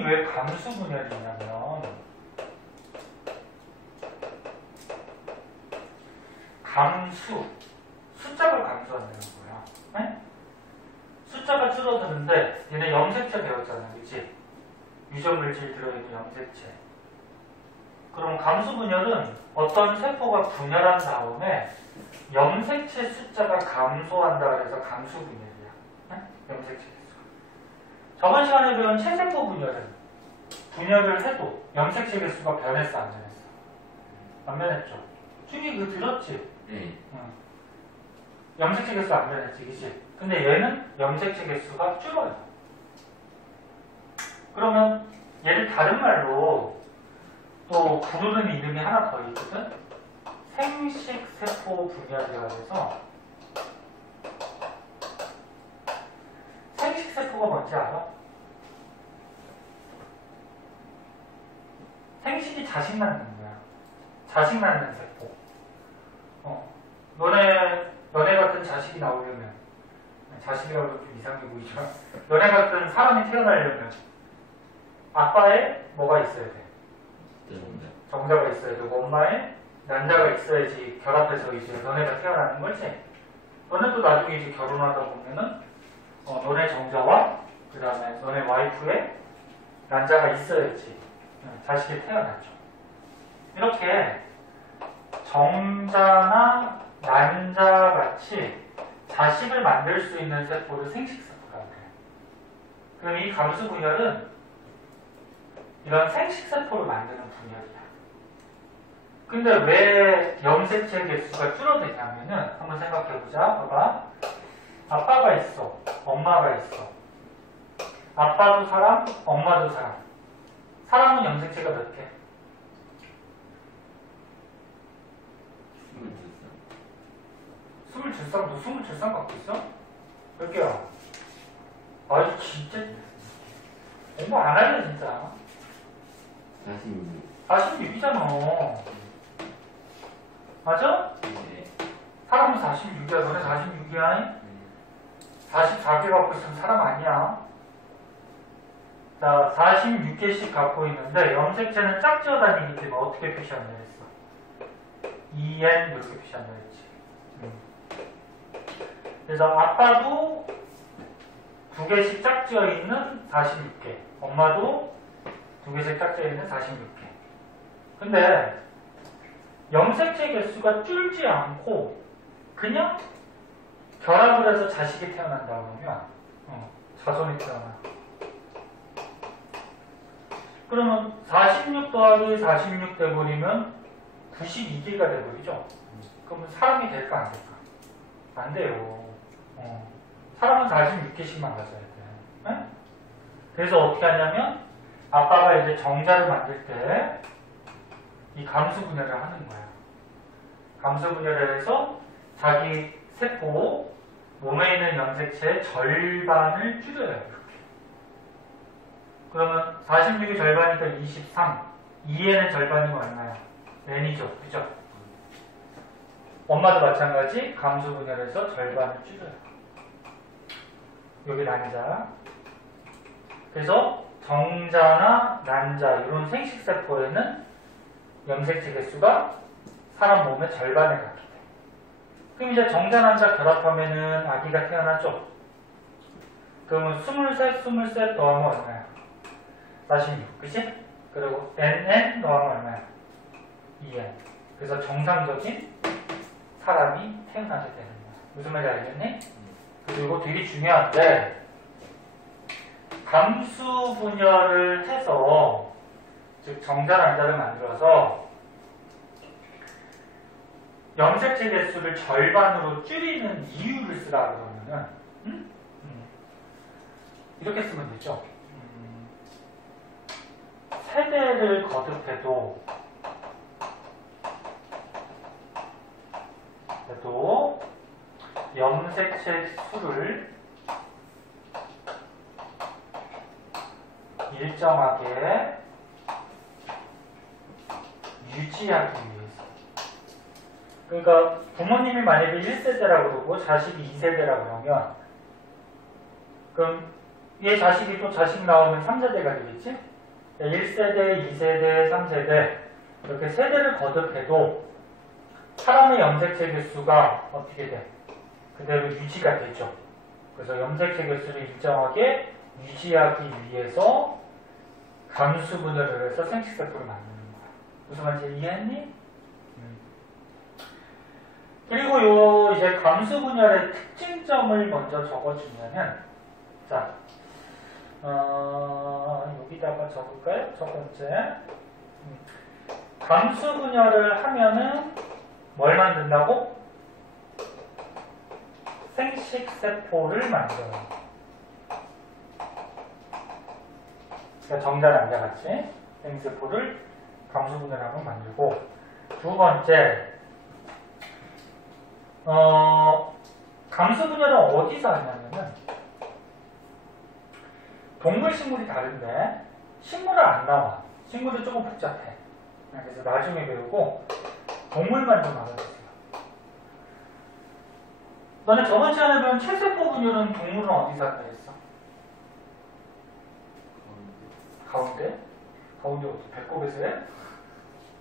이름이 왜 감수 분열이냐면 감수, 숫자가 감소한다는 거야. 네? 숫자가 줄어드는데 얘네 염색체 배웠잖아, 그치? 유전물질 들어있는 염색체. 그럼 감수 분열은 어떤 세포가 분열한 다음에 염색체 숫자가 감소한다 그래서 감수 분열이야. 네? 염색체 개수가. 저번 시간에 배운 체세포 분열은 분열을 해도 염색체 개수가 변했어, 안 변했어? 안 변했죠? 준이 그거 들었지? 응. 염색체 개수 안 변했지, 그치? 근데 얘는 염색체 개수가 줄어요. 그러면 얘를 다른 말로 또 부르는 이름이 하나 더 있거든? 생식세포 분열이라고 해서 생식세포가 뭔지 알아? 생식이 자식 낳는 거야. 자식 낳는 세포. 너네 같은 자식이 나오려면, 자식이라고 좀 이상해 보이지만, 너네 같은 사람이 태어나려면 아빠에 뭐가 있어야 돼? 정자가 있어야 되고 엄마에 난자가 있어야지 결합해서 이제 너네가 태어나는 거지. 너네도 나중에 이제 결혼하다 보면은 너네 정자와 그 다음에 너네 와이프에 난자가 있어야지 자식이 태어났죠. 이렇게 정자나 난자 같이 자식을 만들 수 있는 세포를 생식세포라고 해요. 그럼 이 감수 분열은 이런 생식세포를 만드는 분열이야. 근데 왜 염색체 개수가 줄어드냐면은 한번 생각해보자. 봐봐. 아빠가 있어. 엄마가 있어. 아빠도 사람, 엄마도 사람. 사람은 염색체가 몇 개? 22쌍. 너 22쌍 갖고 있어? 몇 개야? 아이 진짜 공부 안 할래 진짜. 46이잖아. 맞아? 네. 사람은 46이야. 너네 46이야? 44개 갖고 있으면 사람 아니야. 자, 46개씩 갖고 있는데 염색체는 짝지어 다니기 때문에 어떻게 표시한다 했어? EN 이렇게 표시한다 했지. 그래서 아빠도 2개씩 짝지어 있는 46개, 엄마도 2개씩 짝지어 있는 46개. 근데 염색체 개수가 줄지 않고 그냥 결합을 해서 자식이 태어난다 그러면 자손이 태어나. 그러면 46 더하기 46 돼버리면 92개가 돼버리죠. 그러면 사람이 될까 안 될까? 안 돼요. 사람은 46개씩만 가져야 돼. 네? 그래서 어떻게 하냐면 아빠가 이제 정자를 만들 때 이 감수 분열을 하는 거야. 감수 분열을 해서 자기 세포 몸에 있는 염색체의 절반을 줄여요. 이렇게. 그러면 46이 절반이니까 23. 2에는 절반이면 얼마야? n이죠. 그죠? 엄마도 마찬가지 감수 분열해서 절반을 줄여요. 여기 난자. 그래서 정자나 난자 이런 생식세포에는 염색체 개수가 사람 몸의 절반에 가게 돼. 그럼 이제 정자, 난자 결합하면은 아기가 태어나죠? 그러면 23 더하면 얼마야? 46, 그치? 그리고 NN 더하면 얼마야? 2N. 그래서 정상적인 사람이 태어나게 되는 거야. 무슨 말인지 알겠니? 그리고 되게 중요한데 감수 분열을 해서 즉 정자, 난자를 만들어서 염색체 개수를 절반으로 줄이는 이유를 쓰라 그러면은 이렇게 쓰면 되죠. 세대를 거듭해도 염색체 수를 일정하게 유지하기 위해서. 그러니까 부모님이 만약에 1세대라고 그러고 자식이 2세대라고 그러면 그럼 얘 자식이 또 자식 나오면 3세대가 되겠지? 1세대, 2세대, 3세대 이렇게 세대를 거듭해도 사람의 염색체 개수가 어떻게 돼? 그대로 유지가 되죠. 그래서 염색체 개수를 일정하게 유지하기 위해서 감수 분열을 해서 생식세포를 만드는 거야. 무슨 말인지 이해했니? 그리고 요 이제 감수 분열의 특징점을 먼저 적어주면은 자, 여기다가 적을까요? 첫 번째. 감수 분열을 하면은 뭘 만든다고? 생식세포를 만들어요. 그러니까 정자 남자같이 생식세포를 감수 분열하면 만들고, 두 번째, 감수 분열은 어디서 하냐면은 동물, 식물이 다른데 식물은 안 나와. 식물은 조금 복잡해. 그래서 나중에 배우고 동물만 좀 알아주세요. 너네 저번 시간에 배운 체세포 분열은 동물은 어디서 한다 했어? 가운데? 가운데 어디? 배꼽에서 해?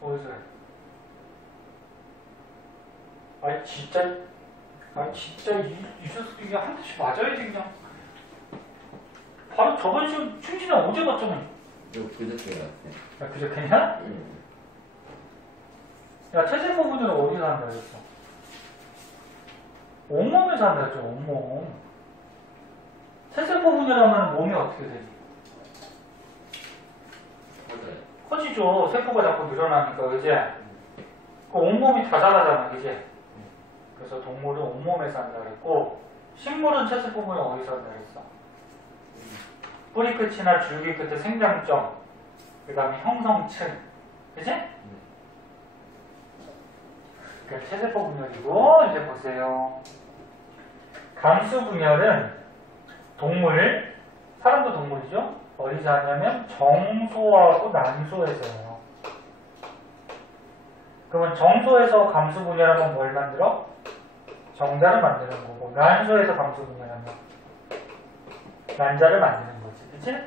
어디서 해? 아니 진짜 이게 한 대씩 맞아야지 그냥. 바로 저번 시간 충진이 어제 봤잖아. 저 그저께 같아. 야 그저께냐? 응. 야 체세포 분열은 어디서 한다 그랬어? 온몸에서 한다 그랬죠. 온몸. 체세포 분열하면 몸이 어떻게 되지? 맞아요. 커지죠. 세포가 자꾸 늘어나니까 그지? 그 온몸이 다 자라잖아 그지? 그래서 동물은 온몸에서 한다 그랬고, 식물은 체세포 분열 어디서 한다 그랬어? 뿌리 끝이나 줄기 끝에 생장점, 그 다음에 형성층, 그치? 그 체세포 분열이고, 이제 보세요. 감수 분열은 동물, 사람도 동물이죠? 어디서 하냐면 정소하고 난소에서 해요. 그러면 정소에서 감수 분열하면 뭘 만들어? 정자를 만드는 거고, 난소에서 감수 분열하면 난자를 만드는 거지. 그치?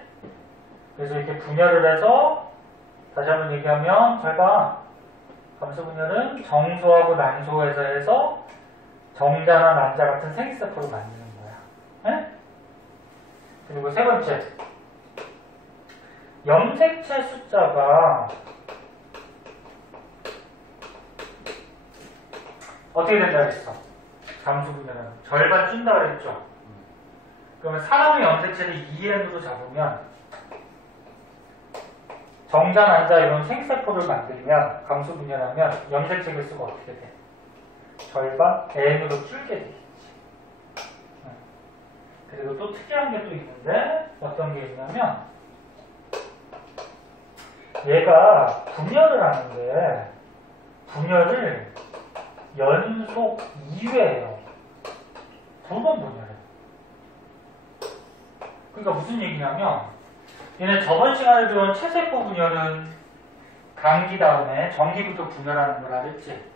그래서 이렇게 분열을 해서, 다시 한번 얘기하면, 잘 봐. 감수 분열은 정소하고 난소에서 해서 정자나 난자 같은 생식세포를 만드는 거야. 네? 그리고 세 번째. 염색체 숫자가 어떻게 된다 그랬어? 감수 분열은 절반 준다 그랬죠? 그러면 사람의 염색체를 2N으로 잡으면 정자, 난자 이런 생세포를 만들면 감수 분열하면 염색체 개수가 어떻게 돼? 절반 N으로 줄게 되겠지. 그리고 또 특이한 게 또 있는데 어떤 게 있냐면 얘가 분열을 하는데 분열을 연속 2회예요. 2번 분열해. 그러니까 무슨 얘기냐면 얘네 저번 시간에 배운 체세포 분열은 감기 다음에 정기부터 분열하는 걸 알았지?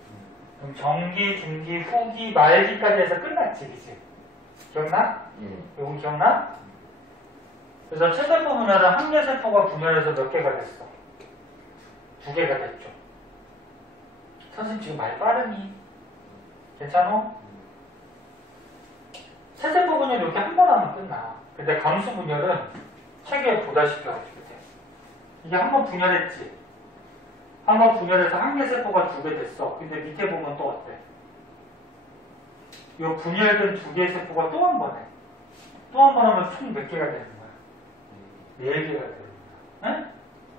그럼 정기, 중기, 후기, 말기까지 해서 끝났지, 그치? 기억나? 요건 기억나? 그래서 체세포 분열은 한 개 세포가 분열해서 몇 개가 됐어? 2개가 됐죠. 선생님 지금 말 빠르니? 괜찮아? 체세포 분열 이렇게 한 번 하면 끝나. 근데 감수 분열은 책에 보다시피 어떻게 돼? 이게 한 번 분열했지? 한 번 분열해서 한 개 세포가 2개 됐어. 근데 밑에 보면 또 어때? 이 분열된 2개의 세포가 또 한 번 해. 또 한 번 하면 총 몇 개가 되는 거야? 4개가 되는 거야. 네?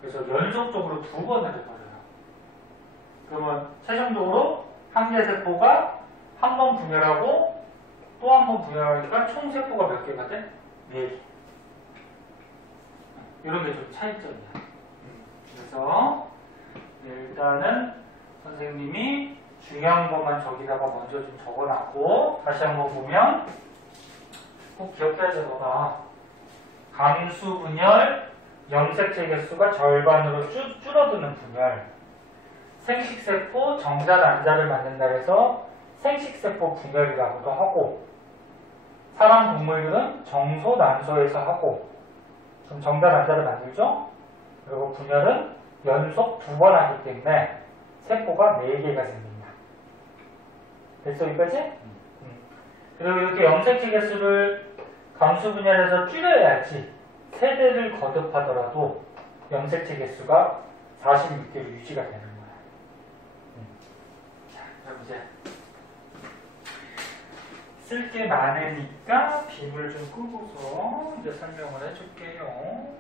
그래서 연속적으로 2번을 해버려요. 그러면 최종적으로 한 개 세포가 한 번 분열하고 또 한 번 분열하니까 총 세포가 몇 개가 돼? 4개. 이런 게 좀 차이점이야. 그래서 일단은 선생님이 중요한 것만 저기다가 먼저 좀 적어놨고, 다시 한번 보면 꼭 기억해야 돼. 너가 감수 분열, 염색체 개수가 절반으로 줄어드는 분열, 생식세포, 정자, 난자를 만든다 해서 생식세포 분열이라고도 하고, 사람 동물들은 정소, 난소에서 하고, 그럼 정자, 난자를 만들죠? 그리고 분열은 연속 2번 하기 때문에 세포가 4개가 생깁니다. 됐어, 여기까지? 그리고 이렇게 염색체 개수를 감수 분열에서 줄여야지 세대를 거듭하더라도 염색체 개수가 46개로 유지가 되는 거야. 자, 그럼 이제 쓸 게 많으니까 빔을 좀 끄고서 이제 설명을 해줄게요.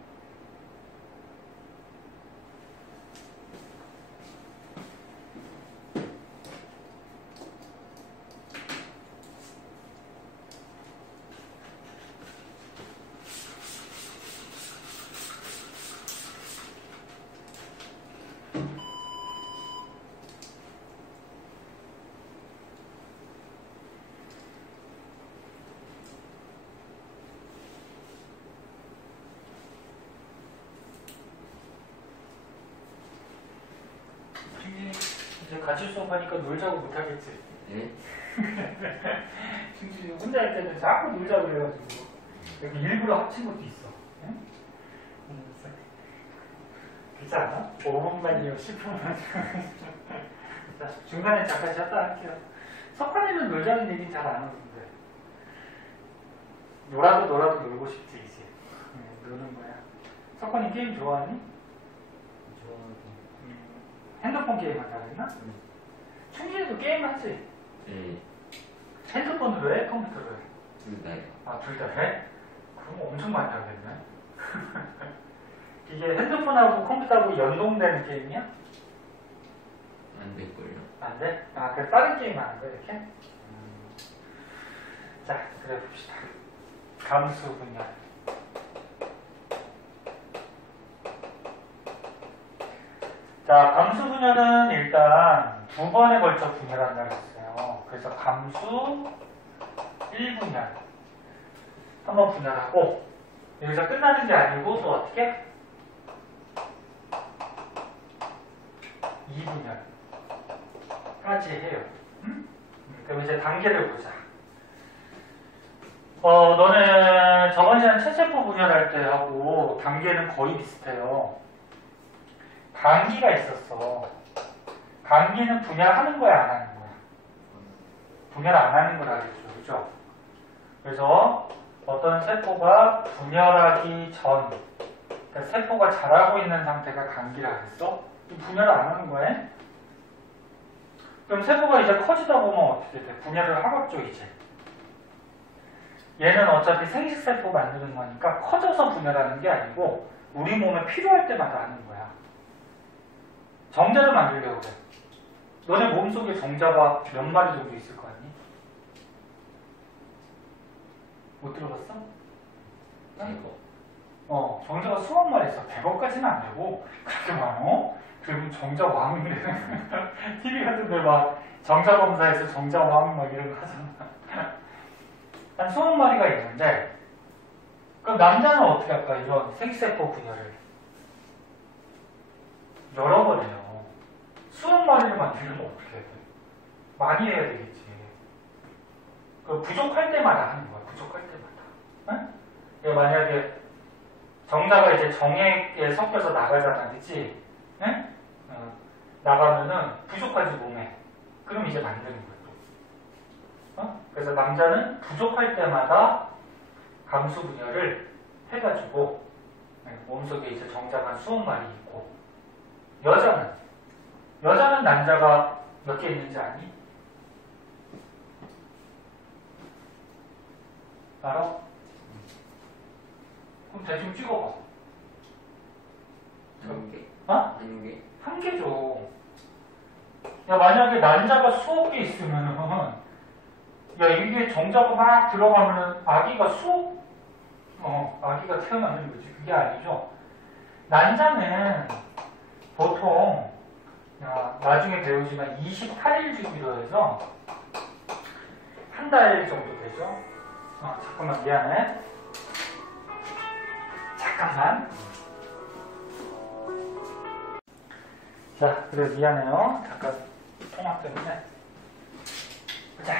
이제 같이 수업하니까 놀자고 못하겠지. 네? 승준이 혼자 할 때는 자꾸 놀자고 그래가지고 여기 일부러 합친 것도 있어. 응? 그렇지 않아? 5분만요, 10분만. 중간에 잠깐 쉬었다 할게요. 석환이는 놀자는 얘기 잘 안 하는데 놀아도 놀고 싶지 이제. 노는 거야. 석환이 게임 좋아하니? 핸드폰 게임 한다 그랬나? 충진이도 게임 하지? 네. 핸드폰으로 해? 컴퓨터로 해? 둘 다요. 아, 둘 다 해? 그럼 엄청 많이 하겠네. 이게 핸드폰하고 컴퓨터하고 연동되는 게임이야? 안 될걸요. 안 돼? 아, 그래 다른 게임 하는 거야 이렇게? 자, 그래 봅시다. 감수 분열. 자, 감수 분열은 일단 2번에 걸쳐 분열한다고 했어요. 그래서 감수 1분열 한번 분열하고 여기서 끝나는 게 아니고 또 어떻게? 2분열까지 해요. 응? 그럼 이제 단계를 보자. 너네 저번 시간 체세포 분열할 때 하고 단계는 거의 비슷해요. 감기가 있었어. 감기는 분열하는 거야, 안 하는 거야? 분열 안 하는 걸 하겠죠, 그죠? 그래서 어떤 세포가 분열하기 전, 그러니까 세포가 자라고 있는 상태가 감기라 그랬어? 분열을 안 하는 거야? 그럼 세포가 이제 커지다 보면 어떻게 돼? 분열을 하겠죠, 이제. 얘는 어차피 생식세포 만드는 거니까 커져서 분열하는 게 아니고 우리 몸에 필요할 때마다 하는 거야. 정자를 만들려고 그래. 너네 몸속에 정자가 몇 마리 정도 있을 거 아니? 못 들어봤어? 정자가 수억 마리 있어. 100억까지는 안 되고 그렇게 많어? 그러면 정자왕 TV 같은 데 막 정자 검사에서 정자왕 막 이런 거 하잖아. 한 수억 마리가 있는데 그럼 남자는 어떻게 할까? 이런 생세포 분열을 여러 번 해요. 수억 마리를 만들려면 어떻게 해야 돼? 많이 해야 되겠지. 그 부족할 때마다 하는 거야. 부족할 때마다. 응? 만약에 정자가 이제 정액에 섞여서 나가잖아, 그치? 응? 나가면은 부족하지 몸에. 그럼 이제 만드는 거야. 그래서 남자는 부족할 때마다 감수 분열을 해가지고 몸속에 이제 정자가 수억 마리 있고 여자는 난자가 몇 개 있는지 아니? 알아? 그럼 대충 찍어봐. 한 개. 어? 한 개. 한 개죠. 야, 만약에 난자가 수억 개 있으면은 야, 이게 정자가 막 들어가면은 아기가 아기가 태어나는 거지. 그게 아니죠. 난자는 보통 나중에 배우지만 28일 주기로 해서 한 달 정도 되죠. 잠깐만 미안해. 잠깐만. 자, 그래 미안해요. 잠깐 통화 때문에. 자,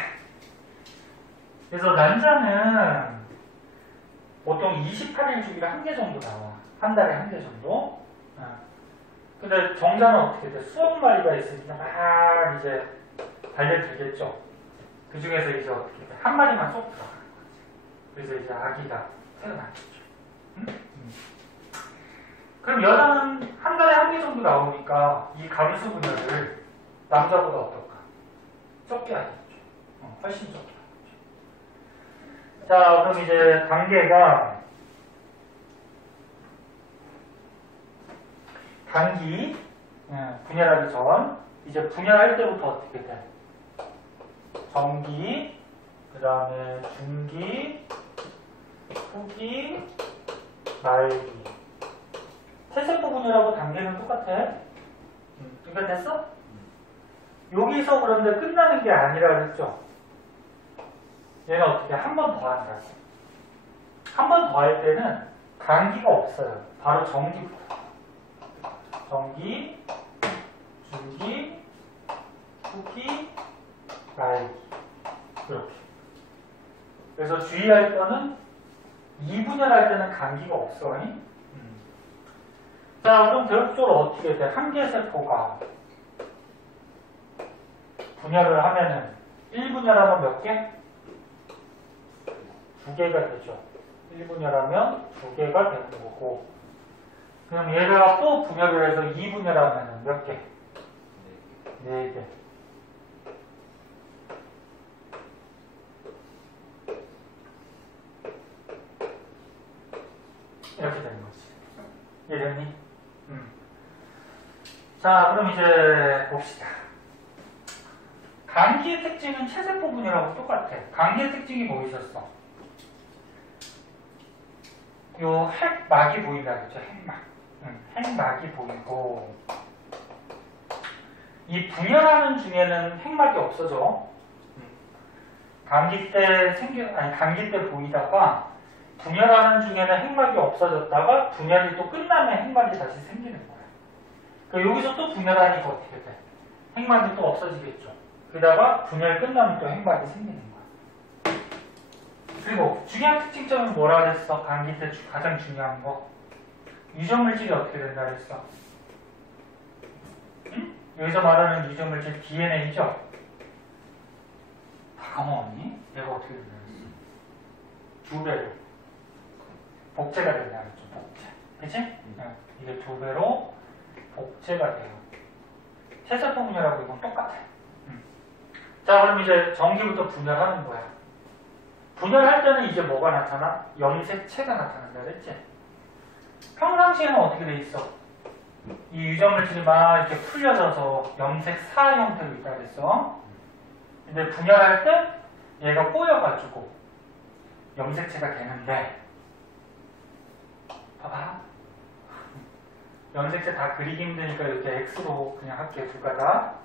그래서 난자는 보통 28일 주기가 한 개 정도 나와. 한 달에 한 개 정도. 근데 정자는 어떻게 돼? 수억 마리가 있으니까 막 이제 달려들겠죠. 그 중에서 이제 어떻게 돼? 한 마리만 쏙 들어가는 거지. 그래서 이제 아기가 태어나겠죠. 그럼 여자는 한 달에 한 개 정도 나오니까 이 가루수 분열을 남자보다 어떨까? 적게 하겠죠. 훨씬 적게 하겠죠. 자, 그럼 이제 단계가 단기 분열하기 전 이제 분열할 때부터 어떻게 돼? 전기, 그 다음에 중기, 후기, 말기. 세세포 분열하고 단계는 똑같아. 그러니까 됐어? 여기서 그런데 끝나는 게 아니라 그랬죠? 얘는 어떻게 한 번 더 한다. 한 번 더 할 때는 단기가 없어요. 바로 전기부터. 전기, 중기, 후기, 말기. 이렇게. 그래서 주의할 거는 이분열할 때는 간기가 없어. 자, 그럼 결국적으로 어떻게 돼? 한 개 세포가 분열을 하면은 1분열하면 몇 개? 2개가 되죠. 1분열하면 2개가 되는 거고, 그럼 얘가 또 분열을 해서 2분열하면 몇 개? 4개. 이렇게 되는 거지. 이해됐니? 자, 그럼 이제 봅시다. 감기의 특징은 체세포 분열하고 똑같아. 감기의 특징이 뭐 있었어? 요 핵막이 보인다 그랬죠? 핵막. 핵막이 보이고, 이 분열하는 중에는 핵막이 없어져. 감기 때 보이다가 분열하는 중에는 핵막이 없어졌다가 분열이 또 끝나면 핵막이 다시 생기는 거야. 그러니까 여기서 또 분열하니까 어떻게 돼? 핵막이 또 없어지겠죠. 그러다가 분열 끝나면 또 핵막이 생기는 거야. 그리고 중요한 특징점은 뭐라 그랬어? 감기 때 가장 중요한 거. 유전물질이 어떻게 된다 그랬어? 응? 여기서 말하는 유전물질 DNA죠? 다 까먹었니? 얘가 어떻게 된다 그랬어? 2배로 복제가 된다 그랬죠. 복제. 그치? 이게 2배로 복제가 돼요. 세세포 분열하고 이건 똑같아. 자, 그럼 이제 전기부터 분열하는 거야. 분열할 때는 이제 뭐가 나타나? 염색체가 나타난다 그랬지? 평상시에는 어떻게 돼 있어? 이 유전물질이 막 이렇게 풀려져서 염색사 형태로 있다 그랬어. 근데 분열할 때 얘가 꼬여가지고 염색체가 되는데, 봐봐. 염색체 다 그리기 힘드니까 이렇게 X로 그냥 할게, 두 가닥.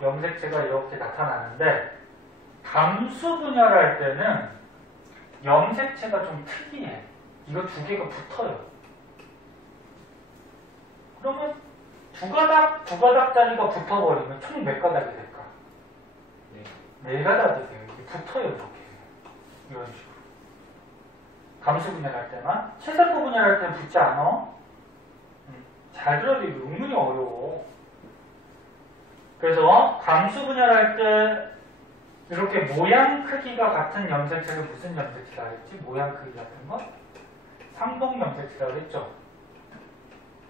염색체가 이렇게 나타나는데, 감수 분열할 때는 염색체가 좀 특이해. 이거 2개가 붙어요. 그러면 두 가닥짜리가 붙어버리면 총 몇 가닥이 될까? 네 가닥이 돼요. 이게 붙어요, 이렇게. 이런 식으로. 감수 분열할 때만. 체세포 분열할 때는 붙지 않아. 잘 들어도 이거 은근히 어려워. 그래서 감수 분열할 때 이렇게 모양 크기가 같은 염색체를 무슨 염색체라 그랬지? 모양 크기 같은 거? 상동 염색체라고 했죠?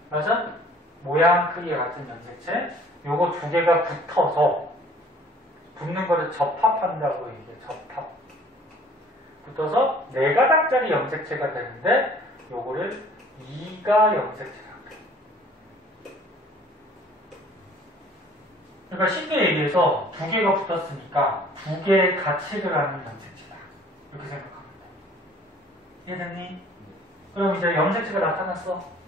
맞아? 모양 크기가 같은 염색체. 요거 2개가 붙어서, 붙는 거를 접합한다고 얘기해. 접합. 붙어서 4가닥짜리 염색체가 되는데, 요거를 2가 염색체라고 해. 그러니까 쉽게 얘기해서 2개가 붙었으니까 2개의 가책을 하는 염색체다. 이렇게 생각하면 돼. 이해됐니? 그럼 이제 염색체가 나타났어.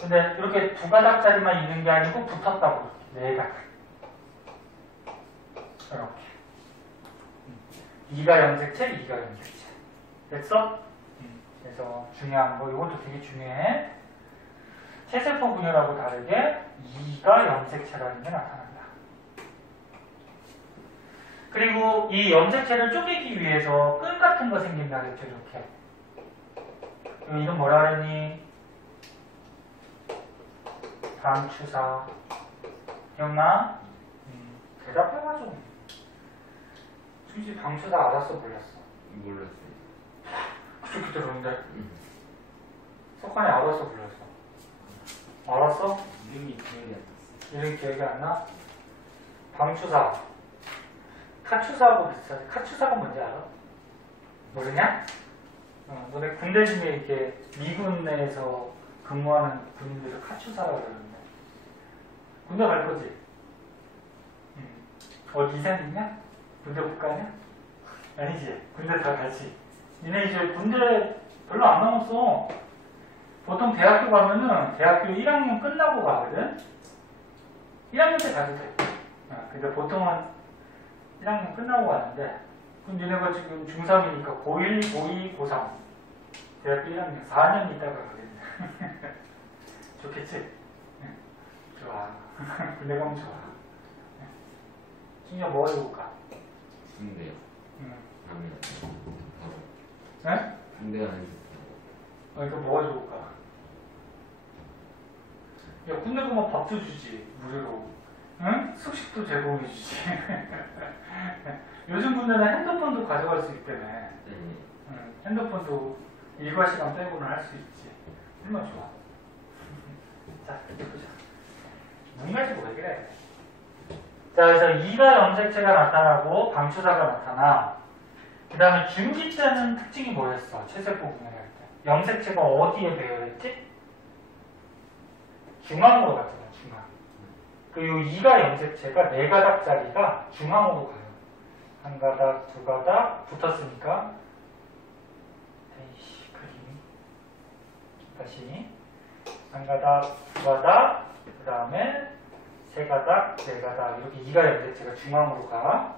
근데 이렇게 2가닥짜리만 있는 게 아니고 붙었다고. 4가닥. 이렇게. 2가 염색체, 2가 염색체. 됐어? 그래서 중요한 거, 이것도 되게 중요해. 체세포 분열하고 다르게 2가 염색체라는 게 나타난다. 그리고 이 염색체를 쪼개기 위해서 끈 같은 거 생긴다 그랬죠, 이렇게. 이거 이름 뭐라 그랬니? 방추사. 기억나? 대답해봐 좀. 수지 방추사 알았어 몰랐어? 몰랐어요. 그렇게 들었는데 석환이 알았어 몰랐어? 알았어? 이름이 기억이 안 났어요. 이름 기억이 안 나? 방추사. 카추사하고 비슷하지. 카추사가 뭔지 알아? 모르냐? 너네 군대 중에 이렇게 미군 내에서 근무하는 군인들을 카추사라고 그러는데 군대 갈 거지? 어디 이상 있냐? 군대 못 가냐? 아니지. 군대 다 가지. 니네 이제 군대 별로 안 남았어. 보통 대학교 가면은 대학교 1학년 끝나고 가거든? 1학년 때 가도 돼. 근데 보통은 1학년 끝나고 가는데 그럼 니네가 지금 중3이니까 고1, 고2, 고3 대학교 1학년 4년 있다가 가거든. 좋겠지? 좋아. 군대 가면 좋아. 진짜 뭐 해볼까? 군대요. 가면 바로. 네? 군대 가는 그러니까 뭐가 좋을까? 야, 군대 가면 밥도 주지, 무료로. 응? 숙식도 제공해주지. 요즘 군대는 핸드폰도 가져갈 수 있다며. 네. 응, 핸드폰도 일과 시간 빼고는 할 수 있지. 얼마나 좋아. 자, 이제 보자. 문 가지고 왜 그래? 자, 그래서 이가 염색체가 나타나고 방추사가 나타나. 그 다음에 중기 때는 특징이 뭐였어? 체세포 분열할 때. 염색체가 어디에 배열했지? 중앙으로 갔잖아, 중앙. 그리고 이가 염색체가 4가닥짜리가 중앙으로 가요. 한 가닥, 2가닥 붙었으니까. 에이씨, 그림이. 다시. 한 가닥, 2가닥, 그 다음에 3가닥, 4가닥. 이렇게 이가 염색체가 중앙으로 가.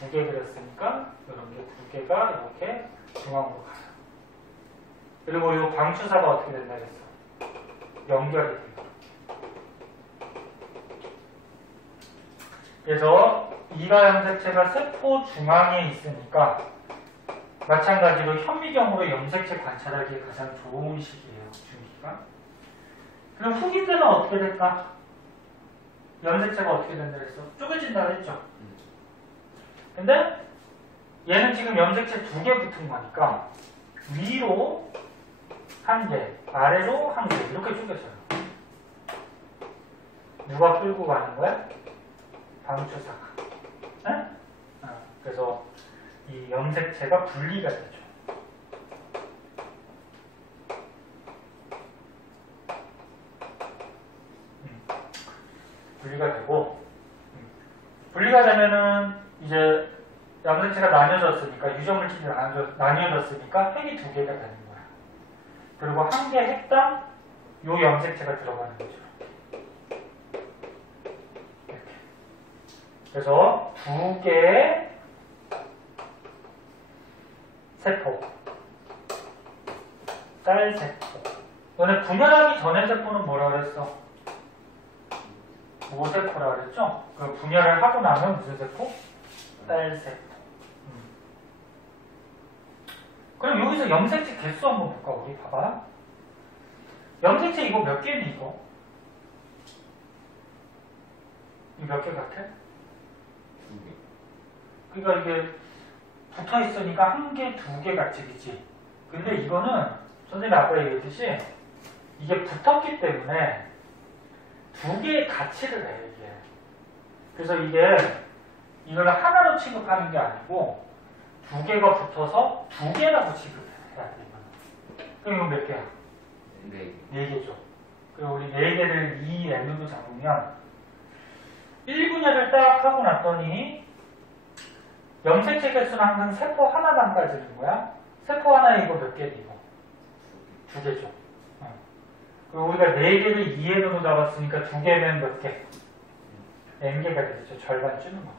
2개 그렸으니까 이런 게 2개가 이렇게 중앙으로 가요. 그리고 이 방추사가 어떻게 된다 그랬어? 연결이 돼요. 그래서 이가 염색체가 세포 중앙에 있으니까 마찬가지로 현미경으로 염색체 관찰하기에 가장 좋은 시기예요. 중기가. 그럼 후기 때는 어떻게 될까? 염색체가 어떻게 된다 그랬어? 쪼개진다 그랬죠? 근데 얘는 지금 염색체 2개 붙은 거니까 위로 1개, 아래로 1개 이렇게 쪼개져요. 누가 끌고 가는 거야? 방추사가. 네? 그래서 이 염색체가 분리가 되죠. 분리가 되고 분리가 되면은 이제 염색체가 나뉘어졌으니까 유전물질이 나뉘어졌으니까 핵이 2개가 되는 거야. 그리고 1개 핵당 요 염색체가 들어가는 거죠. 이렇게. 그래서 2개의 세포, 딸 세포. 너네 분열하기 전에 세포는 뭐라 그랬어? 모세포라 그랬죠? 그 분열을 하고 나면 무슨 세포? 딸 세포. 그럼 여기서 염색체 개수 한번 볼까 우리 봐봐. 염색체 이거 몇 개니 이거? 이거 몇 개 같아? 2개. 그러니까 이게 붙어 있으니까 1개, 2개 같지, 그치? 근데 이거는 선생님이 아까 얘기했듯이 이게 붙었기 때문에 2개의 가치를 해, 이게. 그래서 이걸 하나로 취급하는 게 아니고 2개가 붙어서 2개라고 취급해야 돼, 이거는. 그럼 이건 몇 개야? 4개. 4개죠. 그리고 우리 4개를 2n으로 잡으면 1분열을 딱 하고 났더니 염색체 개수는 항상 세포 하나당 가지는 거야. 세포 하나에 이거 몇 개니 이거? 2개죠. 그리고 우리가 4개를 2n으로 잡았으니까 2개면 몇 개? n개가 되죠. 절반 주는 거죠.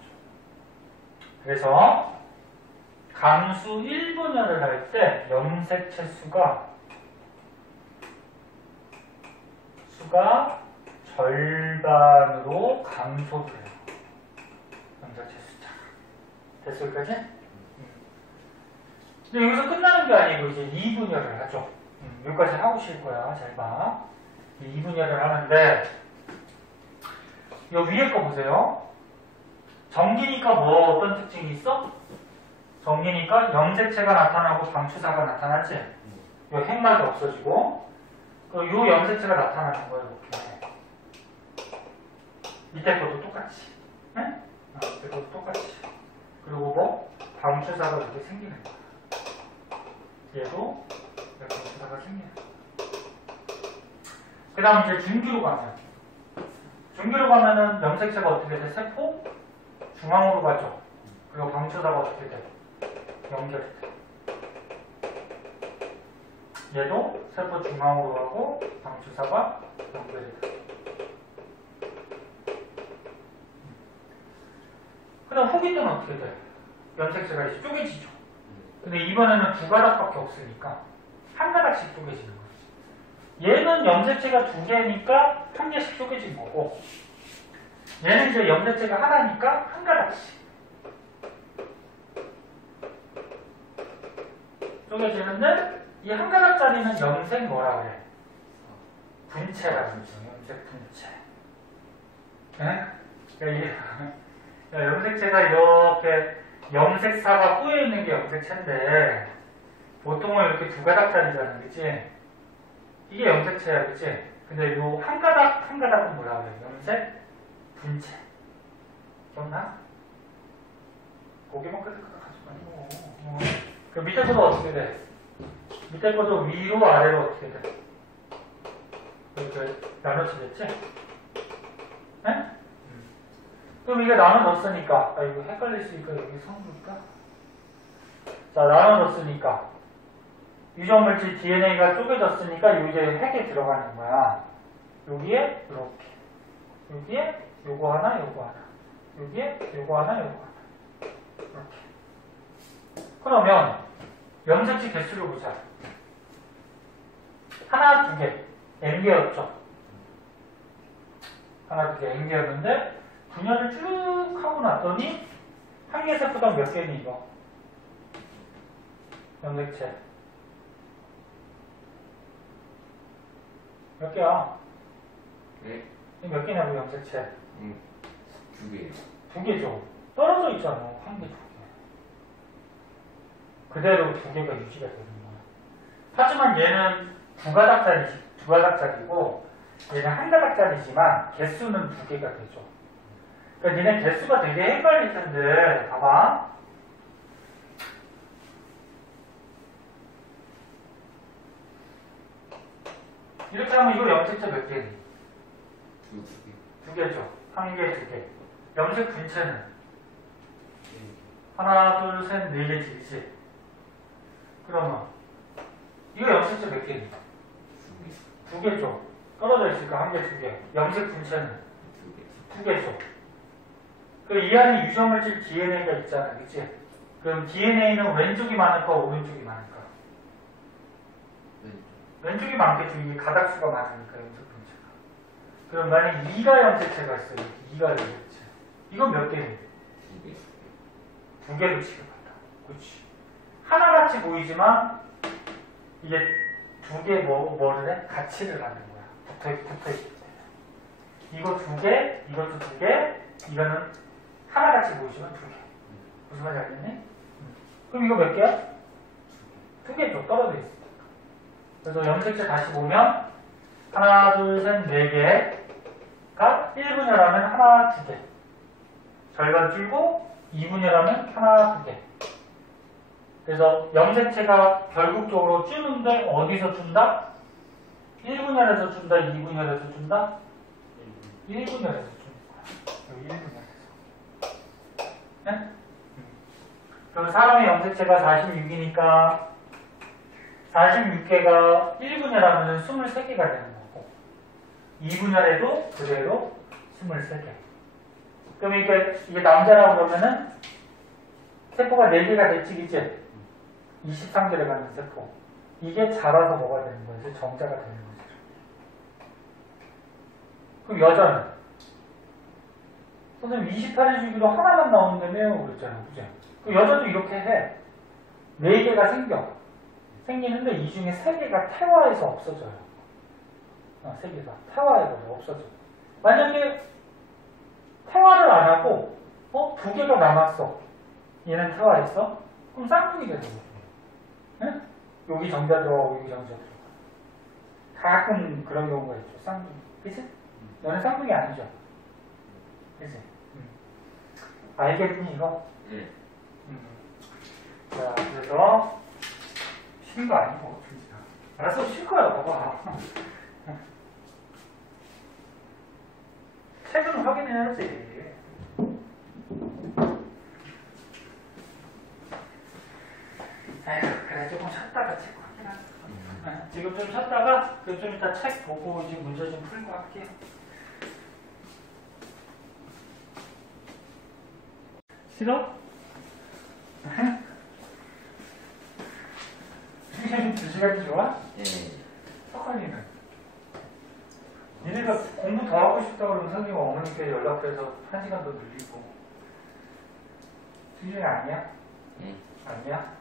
그래서 감수 1분열을 할 때 염색체 수가 절반으로 감소돼요. 염색체 숫자가. 됐어 여기까지? 근데 여기서 끝나는 게 아니고 이제 2분열을 하죠. 여기까지 하고 쉴 거야. 잘 봐. 이분열을 하는데 이 위에 거 보세요. 전기니까 뭐 어떤 특징이 있어? 전기니까 염색체가 나타나고 방추사가 나타나지. 이 핵막이 없어지고 이 염색체가 나타나는 거예요. 이렇게 밑에 것도 똑같이. 네? 밑에 것도 똑같이. 그리고 뭐 방추사가 이렇게 생기는 거야. 얘도 이렇게 방추사가 생기는 거야. 그 다음 이제 중기로 가면 염색체가 어떻게 돼? 세포 중앙으로 가죠. 그리고 방추사가 어떻게 돼? 연결이 돼. 얘도 세포 중앙으로 가고 방추사가 연결이 돼. 그 다음 후기는 어떻게 돼? 염색체가 이제 쪼개지죠. 근데 이번에는 두 가닥밖에 없으니까 한 가닥씩 쪼개지는 거예요. 얘는 염색체가 두 개니까 한 개씩 쪼개진 거고, 얘는 이제 염색체가 하나니까 한 가닥씩 쪼개지는데, 이 한 가닥짜리는 염색 뭐라 그래? 분체라고 그러죠. 염색 분체. 네? 그러니까 염색체가 이렇게 염색사가 꼬여 있는 게 염색체인데, 보통은 이렇게 두 가닥짜리잖아, 그치? 이게 염색체야, 그치? 근데 요 한 가닥, 한 가닥은 뭐라 그래? 염색 분체. 기억나? 고개만 끄덕끄덕 하지 말고. 그 밑에 거도 어떻게 돼? 밑에 거도 위로 아래로 어떻게 돼? 이렇게 나눠지겠지? 네? 그럼 이게 나눠졌으니까, 이거 헷갈릴 수 있으니까 여기 성분일까? 자, 나눠졌으니까 유전물질 DNA가 쪼개졌으니까 요 이제 핵에 들어가는 거야. 여기에 이렇게, 여기에 요거 하나, 요거 하나, 여기에 요거 하나, 요거 하나, 이렇게. 그러면 염색체 개수를 보자. 하나, 두 개, N개였죠. 하나, 두 개, N개였는데 분열을 쭉 하고 났더니 한 개 세포당 몇 개니 이거? 염색체 몇 개야? 네. 몇 개냐고 염색체? 두 개요. 두 개죠. 떨어져 있잖아. 한 개, 두 개. 그대로 두 개가 유지가 되는 거야. 하지만 얘는 두 가닥짜리고 얘는 한 가닥짜리지만 개수는 두 개가 되죠. 그러니까 니네 개수가 되게 헷갈릴 텐데 봐봐. 이렇게 하면 이거 염색체 몇 개니? 두 개. 두 개죠. 한 개, 두 개. 염색 분체는? 하나, 둘, 셋, 네 개지, 그치? 그러면 이거 염색체 몇 개니? 두 개죠. 떨어져 있으니까 한 개, 두 개. 염색 분체는? 두 개죠. 이 안에 유전물질 DNA가 있잖아, 그치? 그럼 DNA는 왼쪽이 많을까, 오른쪽이 많을까? 왼쪽이 많겠죠. 이게 가닥수가 많으니까, 염색 분체가. 그럼 만약 2가 염색체가 있어요. 2가 염색체. 이건 몇 개니? 두 개. 두 개로 취급한다. 그치? 하나같이 보이지만, 이게 두 개 뭐를 해? 가치를 갖는 거야. 붙어있기 때문에. 이거 두 개, 이것도 두 개, 이거는 하나같이 보이지만 두 개. 무슨 말인지 알겠니? 그럼 이거 몇 개야? 두 개죠. 떨어져 있어. 그래서 염색체 다시 보면 하나, 둘, 셋, 네 개가 1분열하면 하나, 두 개. 절반 줄고 2분열하면 하나, 두 개. 그래서 염색체가 결국적으로 줄는데 어디서 준다? 1분열에서 준다? 2분열에서 준다? 1분열에서 주는 거야. 여기 1분열에서. 네? 그럼 사람의 염색체가 46이니까 46개가 1분열하면 23개가 되는 거고 2분열에도 그대로 23개. 그럼 이게 남자라고 그러면은 세포가 4개가 됐지, 그치? 23개를 갖는 세포. 이게 자라서 뭐가 되는 거지? 정자가 되는 거지. 그럼 여자는? 선생님 28일 주기로 하나만 나온다며 그랬잖아요, 그치? 그 여자도 이렇게 해. 4개가 생기는데 이 중에 3개가 태화해서 없어져요. 세 개가 태화해버려. 없어져. 만약에 태화를 안 하고 두 개가 남았어. 얘는 태화했어? 그럼 쌍둥이가 되거든. 응? 여기 정자 들어가고 여기 정자 들어가. 가끔 그런 경우가 있죠. 쌍둥이. 그치? 너는 쌍둥이 아니죠? 그치? 알겠니 이거? 네. 자, 그래서 쉰 거 아니고 진짜. 알았어, 쉴 거야. 봐봐. 책은 확인해야지. 에휴, 그래 조금 쉬었다가 책 확인하자. 지금 좀 쉬었다가 좀 이따 책 보고 이제 문제 좀 풀고 할게요. 싫어? 선생님 2시간이 좋아? 네. 석환이는? 니네가 공부 더 하고 싶다 그러면 선생님 어머니께 연락해서 1시간 더 늘리고. 승준이 아니야? 네. 아니야?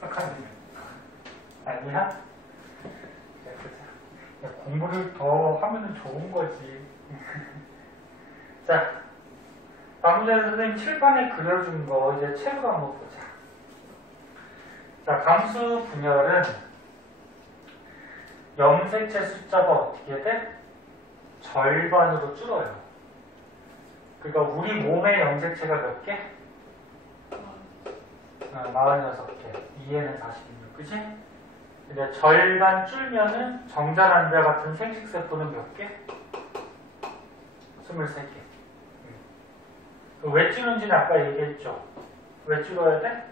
석환이는? 아니야? 야, 공부를 더 하면 좋은 거지. 자, 방금 전에 선생님 칠판에 그려준 거 이제 책으로 한번 보자. 자, 감수 분열은 염색체 숫자가 어떻게 돼? 절반으로 줄어요. 그러니까 우리 몸의 염색체가 몇 개? 46개. 2에는 46, 그치? 근데 절반 줄면은 정자난자 같은 생식세포는 몇 개? 23개. 왜 줄는지는 아까 얘기했죠. 왜 줄어야 돼?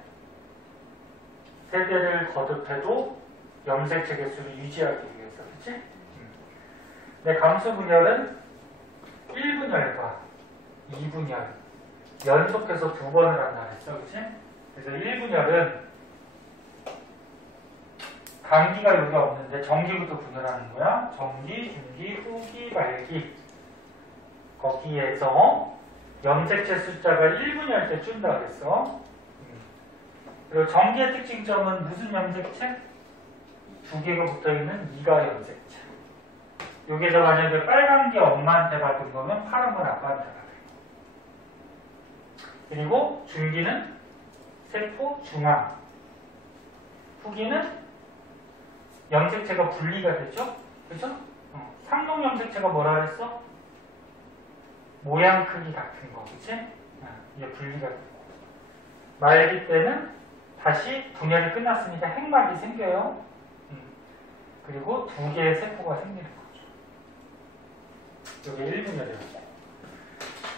세대를 거듭해도 염색체 개수를 유지하기 위해서, 그치? 근데 감수 분열은 1분열과 2분열 연속해서 2번을 한다 그랬어, 그치? 그래서 1분열은 간기가 여기 없는데 전기부터 분열하는 거야. 전기, 중기, 후기, 말기. 거기에서 염색체 숫자가 1분열 때 준다 그랬어. 그리고 전기의 특징점은 무슨 염색체? 2개가 붙어있는 이가 염색체. 여기서 만약에 빨간 게 엄마한테 받은 거면 파란 건 아빠한테 받은 거. 그리고 중기는 세포 중앙. 후기는 염색체가 분리가 되죠? 그죠? 상동 염색체가 뭐라 그랬어? 모양 크기 같은 거, 그치? 이게 분리가 되고. 말기 때는 다시 분열이 끝났으니까 핵막이 생겨요. 그리고 2개의 세포가 생기는 거죠. 이게 1분열이었고.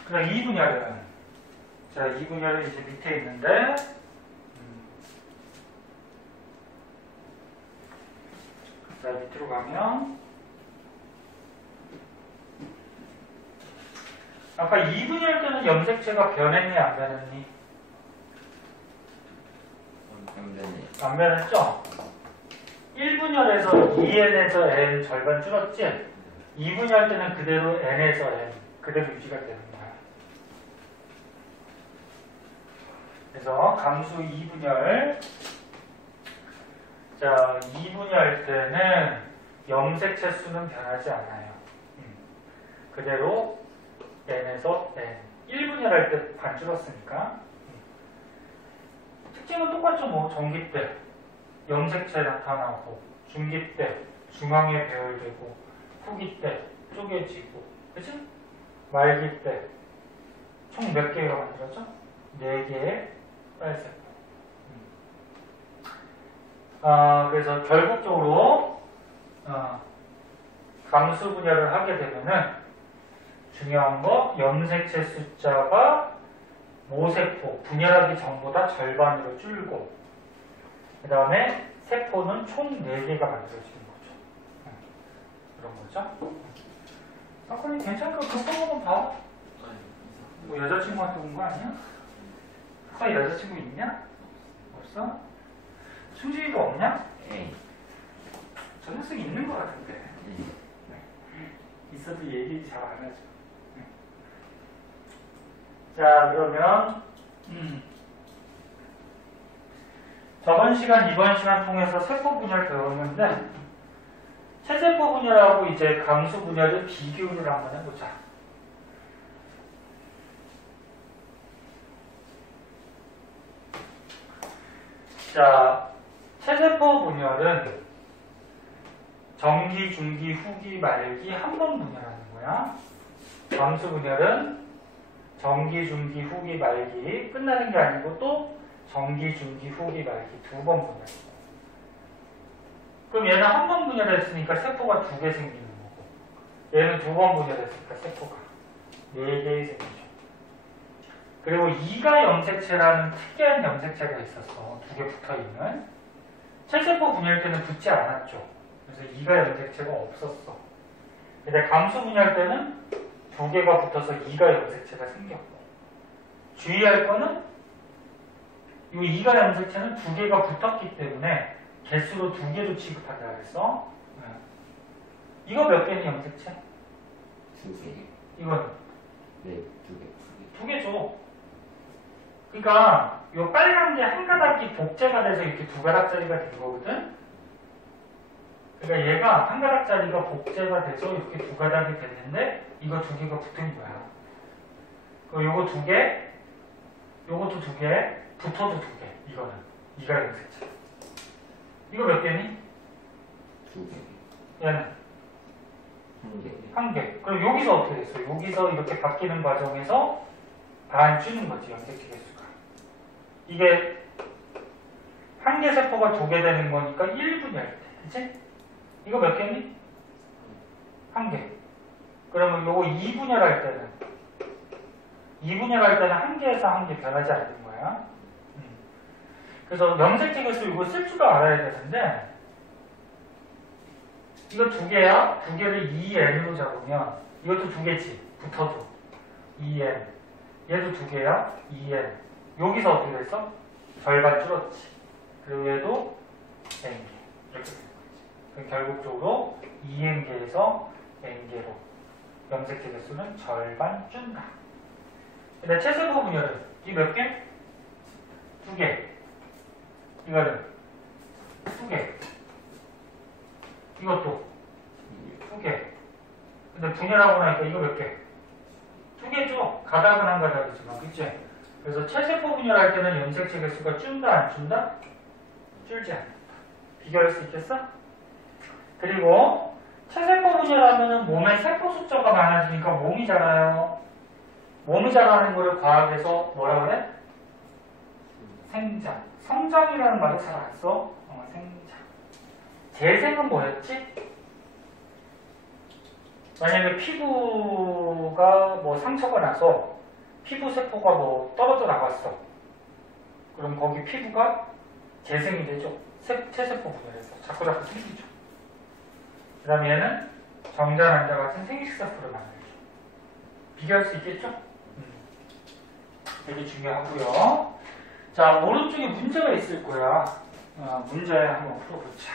그럼 2분열은, 자, 2분열은 이제 밑에 있는데, 자, 밑으로 가면, 아까 2분열 때는 염색체가 변했니, 안 변했니? 안 변했죠? 1분열에서 2n에서 n 절반 줄었지? 2분열 때는 그대로 n에서 n 그대로 유지가 되는 거야. 그래서 감수 2분열. 자, 2분열 때는 염색체 수는 변하지 않아요. 그대로 n에서 n. 1분열 할 때 반 줄었으니까. 특징은 똑같죠. 뭐 전기 때 염색체 나타나고, 중기 때 중앙에 배열되고, 후기 때 쪼개지고, 그치? 말기 때 총 몇 개가 만들어져? 4개의 빨세포. 그래서 결국적으로 감수 분열을 하게 되면은 중요한 거 염색체 숫자가 모세포 분열하기 전보다 절반으로 줄고, 그 다음에 세포는 총 4개가 만들어지는 거죠. 그런 거죠. 사건이 괜찮을까? 그거 한번 봐. 뭐 여자친구한테 온 거 아니야? 사건이 여자친구 있냐? 없어? 충진이가 없냐? 네. 저 녀석 있는 거 같은데. 있어도 얘기 잘 안 하죠. 자, 그러면 저번 시간, 이번 시간 통해서 세포 분열 배웠는데 체세포 분열하고 이제 감수 분열을 비교를 한번 해보자. 자, 체세포 분열은 정기, 중기, 후기, 말기 한 번 분열하는 거야. 감수 분열은 정기, 중기, 후기, 말기 끝나는 게 아니고 또 정기, 중기, 후기, 말기 두 번 분열. 그럼 얘는 한 번 분열했으니까 세포가 2개 생기는 거고, 얘는 2번 분열했으니까 세포가 4개의 생기죠. 그리고 이가 염색체라는 특이한 염색체가 있었어. 2개 붙어있는. 체세포 분열 때는 붙지 않았죠. 그래서 이가 염색체가 없었어. 근데 감수 분열 때는 2개가 붙어서 이가 염색체가 생겼고, 주의할 거는 이 이가 염색체는 2개가 붙었기 때문에 개수로 2개로 취급한다 그랬어. 이거 몇 개니 염색체? 2개. 이거는? 네, 2개. 2개죠. 그러니까 이 빨간 게 한 가닥이 복제가 돼서 이렇게 2가닥짜리가 된 거거든. 그러니까 얘가 한 가닥짜리가 복제가 돼서 이렇게 2가닥이 됐는데 이거 2개가 붙은 거야. 그리고 요거 2개, 요것도 2개, 붙어도 2개. 이거는 이가 염색체. 이거 몇 개니? 2개. 얘는 1개. 1개. 그럼 여기서 어떻게 됐어? 여기서 이렇게 바뀌는 과정에서 반 주는 거지, 염색체 개수가. 이게 1개 세포가 2개 되는 거니까 1분열 때, 그치? 이거 몇 개니? 1개. 그러면 요거 2분열할 때는 2분열할 때는 1개에서 1개 변하지 않는 거야. 그래서 염색체 개수 이거 쓸 줄도 알아야 되는데, 이거 2개야? 2개를 2n으로 잡으면 이것도 2개지, 붙어도 2n. 얘도 2개야? 2n. 여기서 어떻게 됐어? 절반 줄었지. 그리고 얘도 n개. 이렇게 되는 거지. 그럼 결국적으로 2n개에서 n개로 염색체 개수는 절반 준다. 근데 체세포 분열은 이 몇 개? 2개. 이거는 2개. 이것도 2개. 근데 분열하고 나니까 이거 몇 개? 2개죠. 가닥은 한 가닥이지만, 그치? 그래서 체세포 분열할 때는 염색체 개수가 준다, 안 준다? 줄지 않는다. 비교할 수 있겠어? 그리고 체세포 분열하면은 몸에 세포 숫자가 많아지니까 몸이 자라요. 몸이 자라는 거를 과학에서 뭐라 그래? 생장. 성장이라는 말을 잘 안 써? 생장. 재생은 뭐였지? 만약에 피부가 뭐 상처가 나서 피부 세포가 뭐 떨어져 나갔어. 그럼 거기 피부가 재생이 되죠. 체세포 분열에서 자꾸 생기죠. 그 다음에 얘는 정자난자 같은 생식세포를 만들죠. 비교할 수 있겠죠? 되게 중요하고요. 자, 오른쪽에 문제가 있을 거야. 문제 한번 풀어보자.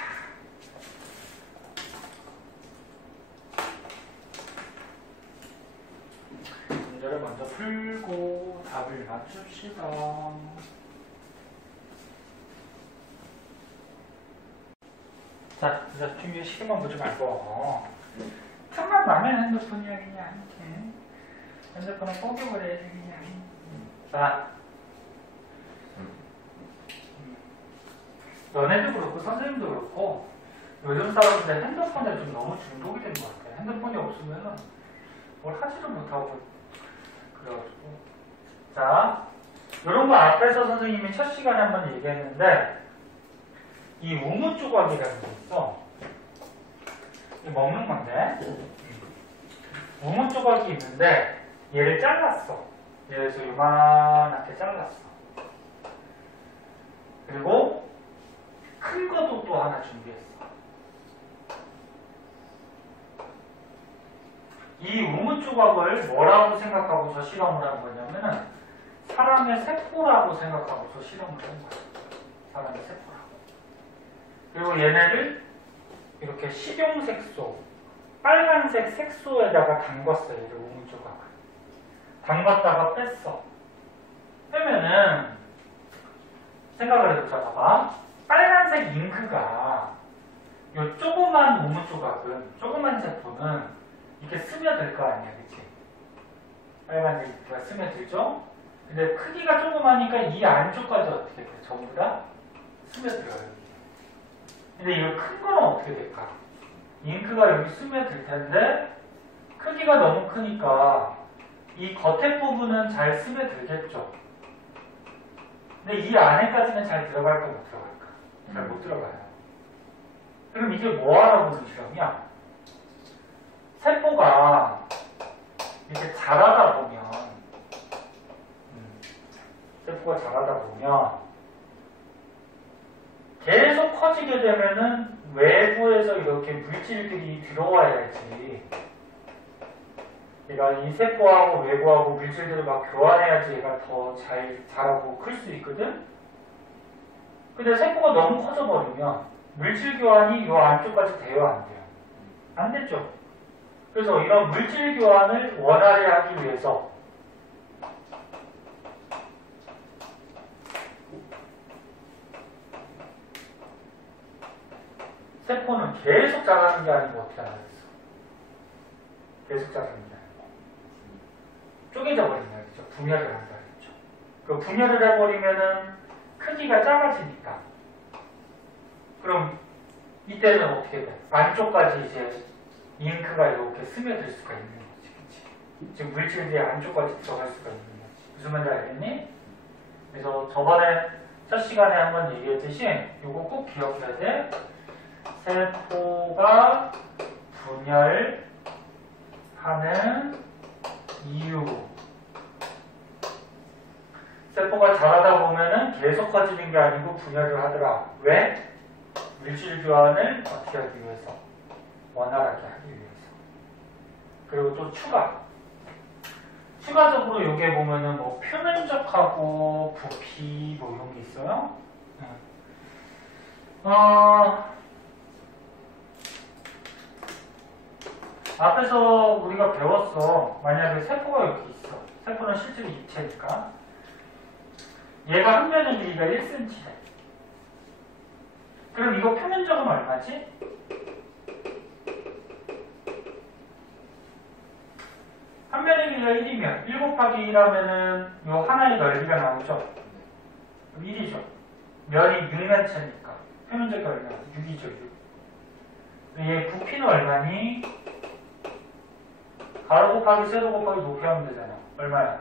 문제를 먼저 풀고 답을 맞춥시다. 자, 이제 준비 시계만 보지 말고 틈만 나면 핸드폰이야 그냥. 핸드폰은 꺼겨버려야지 그냥. 자, 너네도 그렇고 선생님도 그렇고 요즘 사람들 핸드폰에 좀 너무 중독이 된 것 같아요. 핸드폰이 없으면 뭘 하지를 못하고 그래가지고. 자, 이런 거 앞에서 선생님이 첫 시간에 한번 얘기했는데, 이 우무 조각이라는 게 있어. 이거 먹는 건데, 우무 조각이 있는데 얘를 잘랐어. 얘에서 요만하게 잘랐어. 그리고 큰 것도 또 하나 준비했어. 이 우무 조각을 뭐라고 생각하고서 실험을 한 거냐면은 사람의 세포라고 생각하고서 실험을 한 거야. 사람의 세포라고. 그리고 얘네를 이렇게 식용색소, 빨간색 색소에다가 담궜어. 얘를 우무 조각을. 담갔다가 뺐어. 빼면은 생각을 해보자. 봐봐. 빨간색 잉크가 요 조그만 우무 조각은, 조그만 세포는 이렇게 스며들 거 아니야, 그치? 빨간색이 스며들죠? 근데 크기가 조그마니까 이 안쪽까지 어떻게 돼? 전부 다 스며들어요. 근데 이거 큰 거는 어떻게 될까? 잉크가 여기 스며들 텐데 크기가 너무 크니까 이 겉에 부분은 잘 스며들겠죠. 근데 이 안에까지는 잘 들어갈까 못 들어갈까? 잘 못 들어가요. 그럼 이게 뭐 하라고 실험이야? 세포가 이렇게 자라다 보면 세포가 자라다 보면 계속 커지게 되면은 외부에서 이렇게 물질들이 들어와야지. 얘가 이 세포하고 외부하고 물질들을 막 교환해야지 얘가 더 잘 자라고 클 수 있거든? 근데 세포가 너무 커져버리면 물질 교환이 이 안쪽까지 돼요, 안 돼요? 안 되죠. 그래서 이런 물질 교환을 원활히 하기 위해서 세포는 계속 자라는 게 아니고 어떻게 하나 했어? 계속 자라는 게 아니고 쪼개져 버린다 그랬죠? 분열을 한다 그랬죠? 그 분열을 해버리면은 크기가 작아지니까 그럼 이때는 어떻게 돼? 안쪽까지 이제 잉크가 이렇게 스며들 수가 있는 거지, 그치? 즉 물질들이 안쪽까지 들어갈 수가 있는 거지. 무슨 말인지 알겠니? 그래서 저번에 첫 시간에 한번 얘기했듯이 이거 꼭 기억해야 돼. 세포가 분열하는 이유. 세포가 자라다 보면은 계속 커지는 게 아니고 분열을 하더라. 왜? 물질 교환을 어떻게 하기 위해서? 원활하게 하기 위해서. 그리고 또 추가적으로 요게 보면은 뭐 표면적하고 부피 뭐 이런 게 있어요. 앞에서 우리가 배웠어. 만약에 세포가 이렇게 있어. 세포는 실제로 입체니까. 얘가 한 면의 길이가 1cm래. 그럼 이거 표면적은 얼마지? 한 면의 길이가 1이면 1 곱하기 1하면은 요 하나의 넓이가 나오죠? 1이죠. 면이 6면체니까 표면적이 얼마야? 6이죠. 6. 얘 부피는 얼마니? 가로 곱하기 세로 곱하기 높이 하면 되잖아. 얼마야?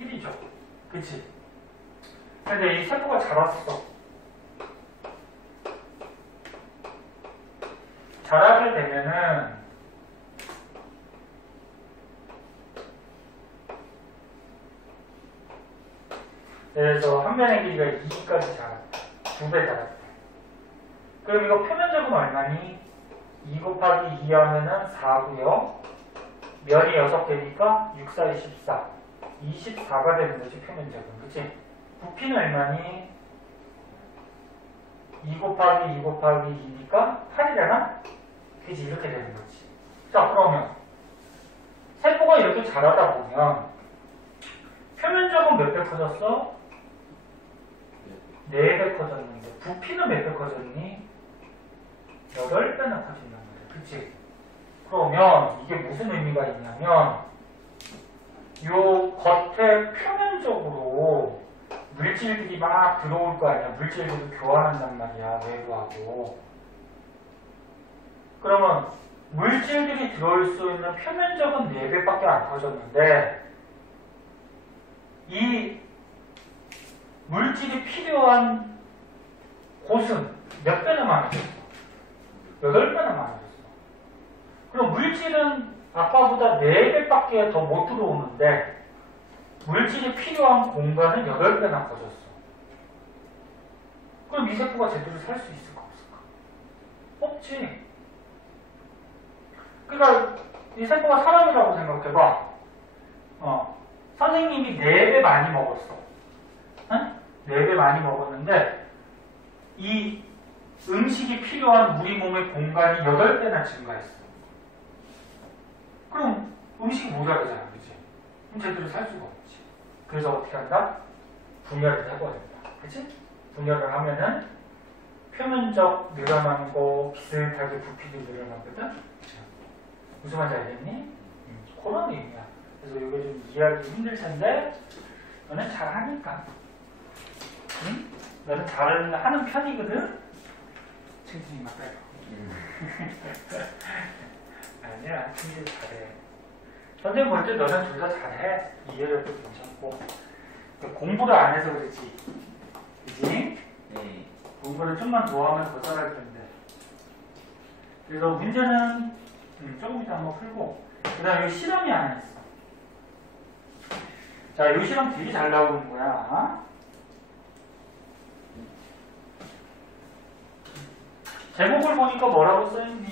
1이죠. 그치? 근데 이 세포가 자랐어. 자라게 되면은 그래서 한 면의 길이가 2까지 자랐다. 2배 자랐다. 그럼 이거 표면적은 얼마니? 2 곱하기 2 하면은 4고요. 면이 6개니까 6, 4, 24. 24가 되는 거지, 표면적은. 그치? 부피는 얼마니? 2 곱하기 2 곱하기 2니까 8이잖아? 그치? 이렇게 되는 거지. 자, 그러면 세포가 이렇게 자라다 보면 표면적은 몇 배 커졌어? 4배 커졌는데 부피는 몇 배 커졌니? 8배나 커진단 말이야. 그치? 그러면 이게 무슨 의미가 있냐면 요 겉에 표면적으로 물질들이 막 들어올 거 아니야. 물질들이 교환한단 말이야. 외부하고. 그러면 물질들이 들어올 수 있는 표면적은 4배밖에 안 커졌는데 이 물질이 필요한 곳은 몇 배나 많아졌어? 8배나 많아졌어. 그럼 물질은 아까보다 4배밖에 더 못 들어오는데 물질이 필요한 공간은 8배나 커졌어. 그럼 이 세포가 제대로 살 수 있을까 없을까? 없지. 그러니까 이 세포가 사람이라고 생각해봐. 선생님이 4배 많이 먹었어. 응? 4배 많이 먹었는데 이 음식이 필요한 우리 몸의 공간이 8배나 증가했어. 그럼 음식이 모자라잖아, 그치? 그럼 제대로 살 수가 없지. 그래서 어떻게 한다? 분열을 해버린다. 그치? 분열을 하면은 표면적 늘어난 거 비슷하게 부피도 늘어나거든? 무슨 말인지 알겠니? 그런 의미야. 그래서 이거 좀 이해하기 힘들 텐데 너는 잘하니까. 응? 너는 잘하는 편이거든? 칭칭이 맞다 이거. 아니야, 칭칭 잘해. 선생님 볼 때 너는 둘 다 잘해. 이해력도 괜찮고. 공부를 안 해서 그렇지. 그치? 네. 공부를 좀만 더 하면 더 잘할 텐데. 그래서 문제는 조금 이따 한번 풀고, 그 다음에 실험이 안 했어. 자, 이 실험 되게 잘 나오는 거야. 제목을 보니까 뭐라고 써있니?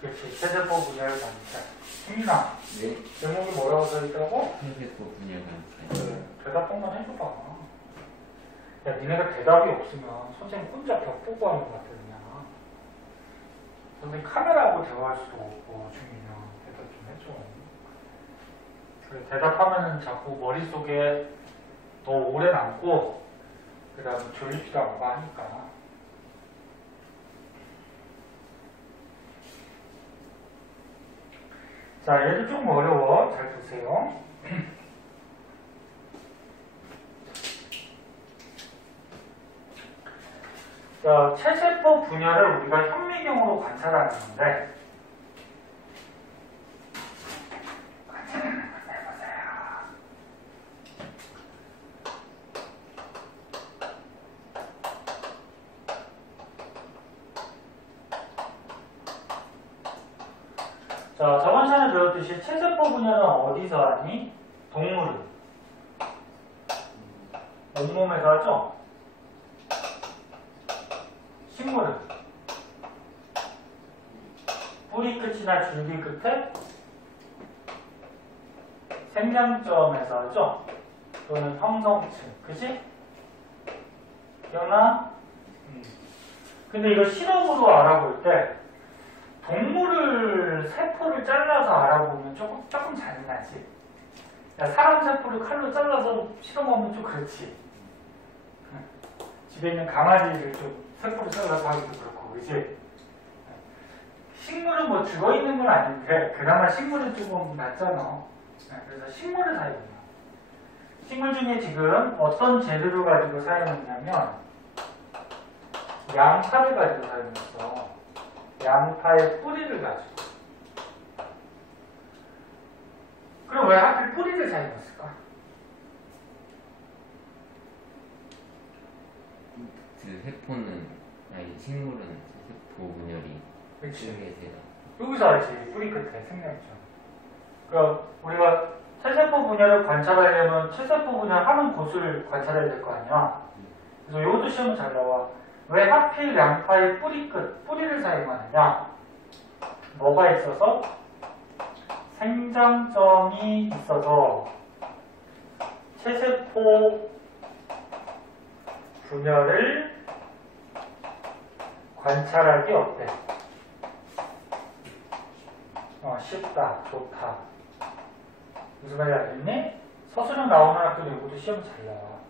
그렇지, 세세포 분열 관찰. 승민아, 네. 제목이 뭐라고 써있다고? 세세포 분열 관찰. 그래, 대답 한번 해줘봐. 야, 니네가 대답이 없으면 선생님 혼자 벽 보고 하는 것 같아, 그냥. 선생님 카메라하고 대화할 수도 없고, 중이면 대답 좀 해줘. 그래, 대답하면은 자꾸 머릿속에 더 오래 남고, 그 다음에 졸립지도 않고 하니까. 자, 얘도 조금 어려워. 잘 보세요. 자, 체세포 분열을 우리가 현미경으로 관찰하는 건데, 관찰하는 거 해보세요. 자, 저번 시간에 배웠듯이 체세포 분열은 어디서 하니? 동물은 온몸에서 하죠? 식물은 뿌리 끝이나 줄기 끝에 생장점에서 하죠? 또는 형성층, 그치? 기억나? 근데 이거 실험으로 알아볼 때 동물을 세포를 잘라서 알아보면 조금 잔인하지. 야, 사람 세포를 칼로 잘라서 실험하면 좀 그렇지. 집에 있는 강아지를 좀 세포를 잘라서 하기도 그렇고, 그치? 식물은 뭐 죽어있는 건 아닌데, 그나마 식물은 조금 낫잖아. 그래서 식물을 사용해요. 식물 중에 지금 어떤 재료를 가지고 사용했냐면, 양파를 가지고 사용했어. 양파의 뿌리를 가지고. 그럼 왜 하필 뿌리를 사용했을까? 그 세포는 아니 식물은 세포 분열이 그치. 크게 여기서 알지. 뿌리 끝에 생명점. 그럼 우리가 체세포 분열을 관찰하려면 체세포 분열하는 곳을 관찰해야 될 거 아니야. 그래서 이것도 시험 잘 나와. 왜 하필 양파의 뿌리 끝, 뿌리를 사용하느냐? 뭐가 있어서? 생장점이 있어서 체세포 분열을 관찰하기 어때? 쉽다, 좋다. 무슨 말인지 알겠니? 서술형 나오는 학교도 이것도 시험 잘 나와.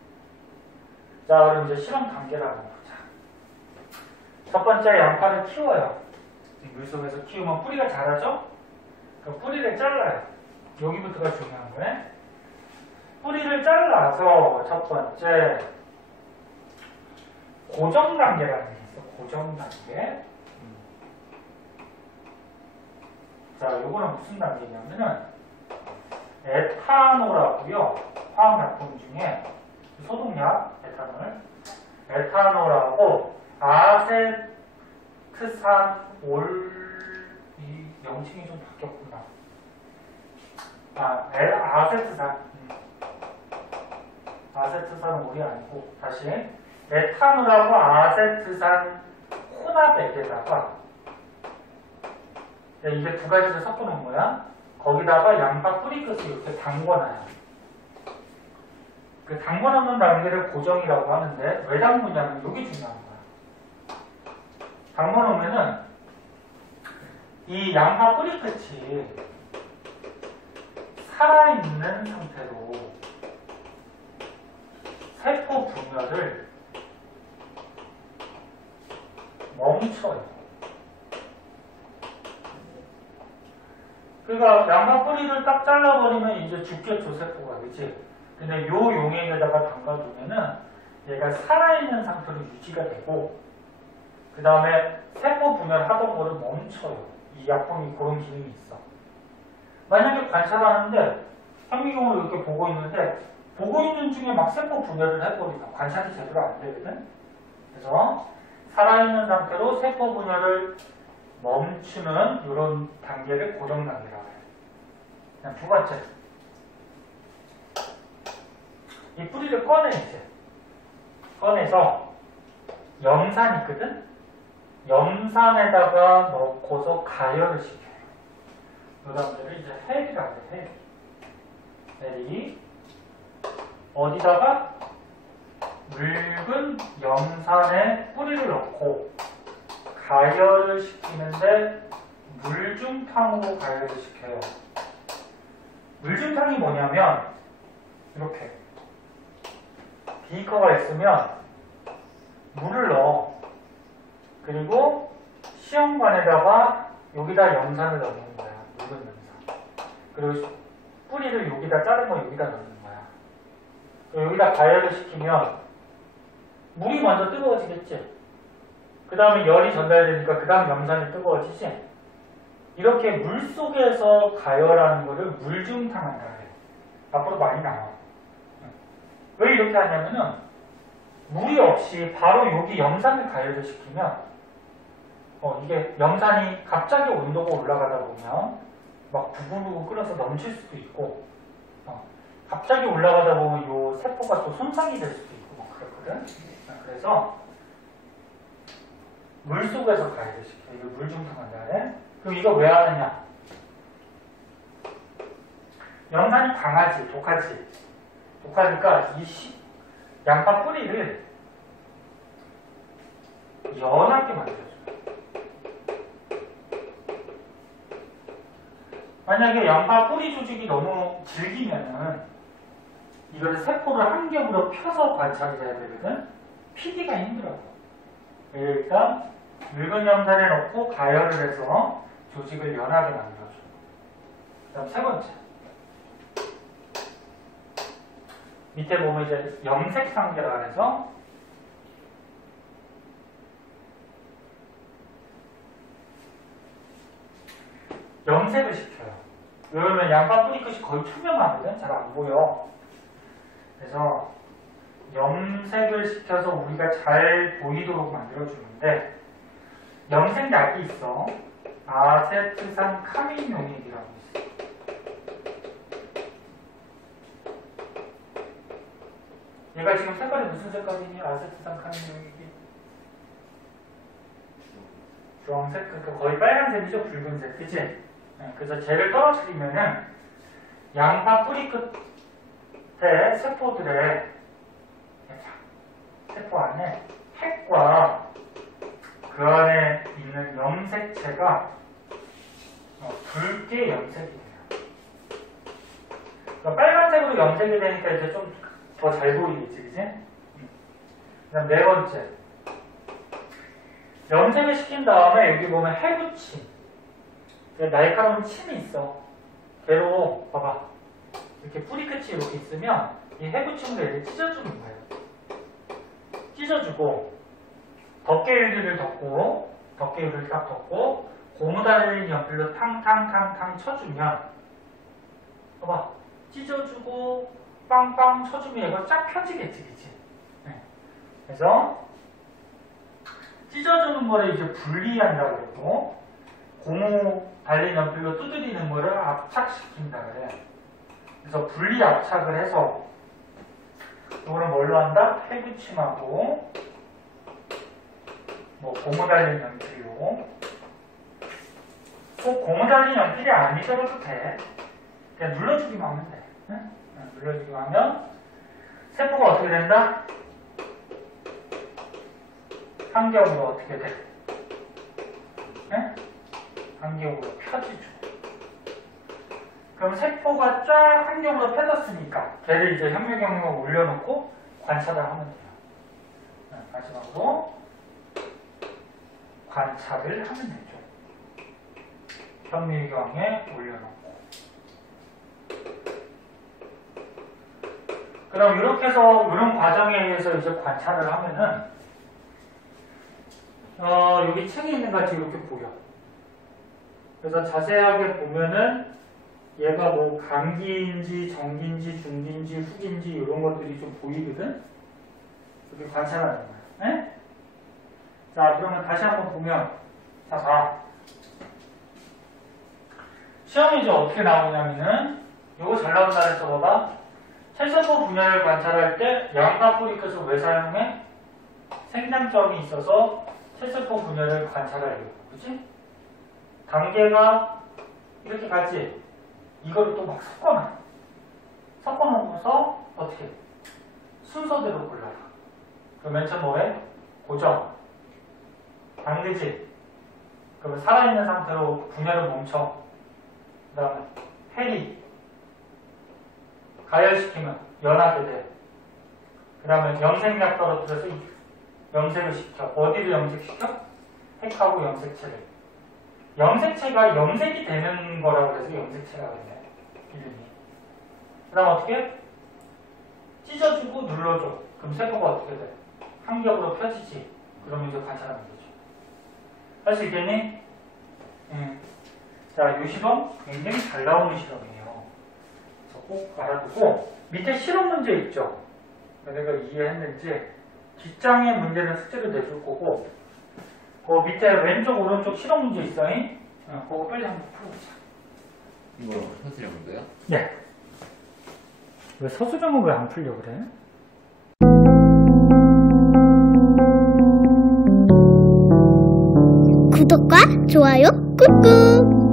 자, 그럼 이제 실험 단계를 한번 보자. 첫 번째, 양파를 키워요. 물속에서 키우면 뿌리가 자라죠? 그 뿌리를 잘라요. 여기부터가 중요한 거예요. 뿌리를 잘라서 첫 번째, 고정 단계라는 게 있어. 고정 단계. 자, 요거는 무슨 단계냐면은 에탄올하고요. 화학약품 중에 소독약, 에탄올하고 이 명칭이 좀 바뀌었구나. 아세트산올이 아니고 다시 에탄올하고 아세트산 혼합액에다가 이게 두 가지를 섞어놓은 거야. 거기다가 양파 뿌리 끝을 이렇게 담궈놔요. 그 담궈놓는 단계를 고정이라고 하는데 왜 담그냐면 이게 중요한 거야. 담궈놓으면은 이 양파 뿌리 끝이 살아있는 상태로 세포 분열을 멈춰요. 그러니까 양파 뿌리를 딱 잘라버리면 이제 죽겠죠, 세포가. 그치? 근데 요 용액에다가 담가두면은 얘가 살아있는 상태로 유지가 되고, 그 다음에 세포 분열하던 거를 멈춰요. 이 약품이 그런 기능이 있어. 만약에 관찰하는데 현미경을 이렇게 보고 있는데 보고 있는 중에 막 세포 분열을 해버리면 관찰이 제대로 안 되거든. 그래서 살아있는 상태로 세포 분열을 멈추는 이런 단계를 고정 단계라고 해요. 그냥 두 번째, 이 뿌리를 꺼내 이제 꺼내서 염산 있거든. 염산에다가 넣고서 가열을 시켜요. 그 다음에 이제 헬이라고 해. 헬이 어디다가 묽은 염산에 뿌리를 넣고 가열을 시키는데 물중탕으로 가열을 시켜요. 물중탕이 뭐냐면 이렇게 비커가 있으면 물을 넣어. 그리고 시험관에다가 여기다 염산을 넣는 거야. 묽은 염산. 그리고 뿌리를 여기다 자른 거 여기다 넣는 거야. 여기다 가열을 시키면 물이 먼저 뜨거워지겠지. 그 다음에 열이 전달되니까 그 다음 염산이 뜨거워지지. 이렇게 물 속에서 가열하는 거를 물중탕한다 그래. 앞으로 많이 나와. 왜 이렇게 하냐면은 물이 없이 바로 여기 염산을 가열을 시키면 이게 염산이 갑자기 온도가 올라가다 보면 막 부글부글 끓어서 넘칠 수도 있고 갑자기 올라가다 보면 요 세포가 또 손상이 될 수도 있고 막 그렇거든. 그래서 물 속에서 가열을 시켜. 이거 물중탕한다 그래. 그럼 이거 왜 하느냐? 염산이 강하지, 독하지. 독하니까 이 양파 뿌리를 연하게 만들어줘요. 만약에 양파 뿌리 조직이 너무 질기면은 이걸 세포를 한 겹으로 펴서 관찰을 해야 되거든. 피기가 힘들어. 그러니까 묽은 염산에 넣고 가열을 해서 조직을 연하게 만들어줘. 그 다음 세 번째. 밑에 보면 이제 염색 상계라 해서 염색을 시켜요. 왜냐면 양파 뿌리 끝이 거의 투명하거든. 잘 안 보여. 그래서 염색을 시켜서 우리가 잘 보이도록 만들어주는데 염색 약이 있어. 아세트산 카민 용액이라고 있어. 얘가 지금 색깔이 무슨 색깔이니? 아세트산 카민 용액이 주황색? 그러니까 거의 빨간색이죠. 붉은색. 그치? 네, 그래서 쟤를 떨어뜨리면은 양파 뿌리 끝에 세포들의 세포 안에 핵과 그 안에 있는 염색체가 붉게 염색이 돼요. 그러니까 빨간색으로 염색이 되니까 이제 좀 더 잘 보이겠지, 그치? 그 다음 네 번째. 염색을 시킨 다음에 여기 보면 해부침. 날카로운 침이 있어. 걔로, 봐봐. 이렇게 뿌리 끝이 이렇게 있으면 이 해부침으로 얘를 찢어주는 거예요. 찢어주고, 덮개유리를 덮고, 덮개유리를 딱 덮고, 고무 달린 연필로 탕탕탕탕 쳐주면, 봐봐. 찢어주고, 빵빵 쳐주면 얘가 쫙 펴지겠지, 그치? 네. 그래서, 찢어주는 거를 이제 분리한다고 그러고, 고무 달린 연필로 두드리는 거를 압착시킨다 그래. 그래서 분리 압착을 해서, 이거를 뭘로 한다? 해부침하고, 고무 달린 연필로. 꼭 고무 달린 연필이 아니셔도 돼. 그냥 눌러주기만 하면 돼. 응? 눌러주기만 하면 세포가 어떻게 된다? 한 겹으로 어떻게 돼? 응? 한 겹으로 펴지죠. 그럼 세포가 쫙 한 겹으로 펴졌으니까 걔를 이제 현미경으로 올려놓고 관찰을 하면 돼요. 마지막으로 관찰을 하면 되죠. 현미경에 올려놓고. 그럼 이렇게 해서 이런 과정에 의해서 이제 관찰을 하면은 여기 책에 있는 같이 이렇게 보여. 그래서 자세하게 보면은 얘가 뭐 감기인지 정기인지 중기인지 후기인지 이런 것들이 좀 보이거든. 이렇게 관찰하는 거야. 네? 자, 그러면 다시 한번 보면, 자, 봐. 시험이 이제 어떻게 나오냐면은, 요거 잘 나온다 그래서 봐봐. 셀세포 분열을 관찰할 때 양파포릭것을 왜 사용해? 생장점이 있어서 셀세포 분열을 관찰하려고. 그치? 단계가 이렇게 가지. 이거를 또 막 섞어놔. 섞어놓고서 어떻게? 순서대로 골라라. 그럼 맨 처음 뭐해? 고정. 당기지. 그러면 살아있는 상태로 분열을 멈춰. 그 다음에 해리. 가열시키면 연하게 돼. 그 다음에 염색약 떨어뜨려서 염색을 시켜. 어디를 염색시켜? 핵하고 염색체를. 염색체가 염색이 되는 거라고 해서 염색체라고 그래. 이름이. 그 다음 어떻게? 찢어주고 눌러줘. 그럼 세포가 어떻게 돼? 한 겹으로 펴지지. 그러면 이제 관찰하면 되죠. 할 수 있겠니? 자, 이 실험 굉장히 잘 나오는 실험이에요. 그래서 꼭 알아두고 밑에 실험 문제 있죠? 내가 이해했는지 뒷장의 문제는 숙제로 내줄 거고 그 밑에 왼쪽 오른쪽 실험 문제 있어요? 그거 빨리 한번 풀어보자. 이거 서술형도요? 네. 왜 서술형은 왜 안 풀려 그래? 구독과 좋아요 꾹꾹.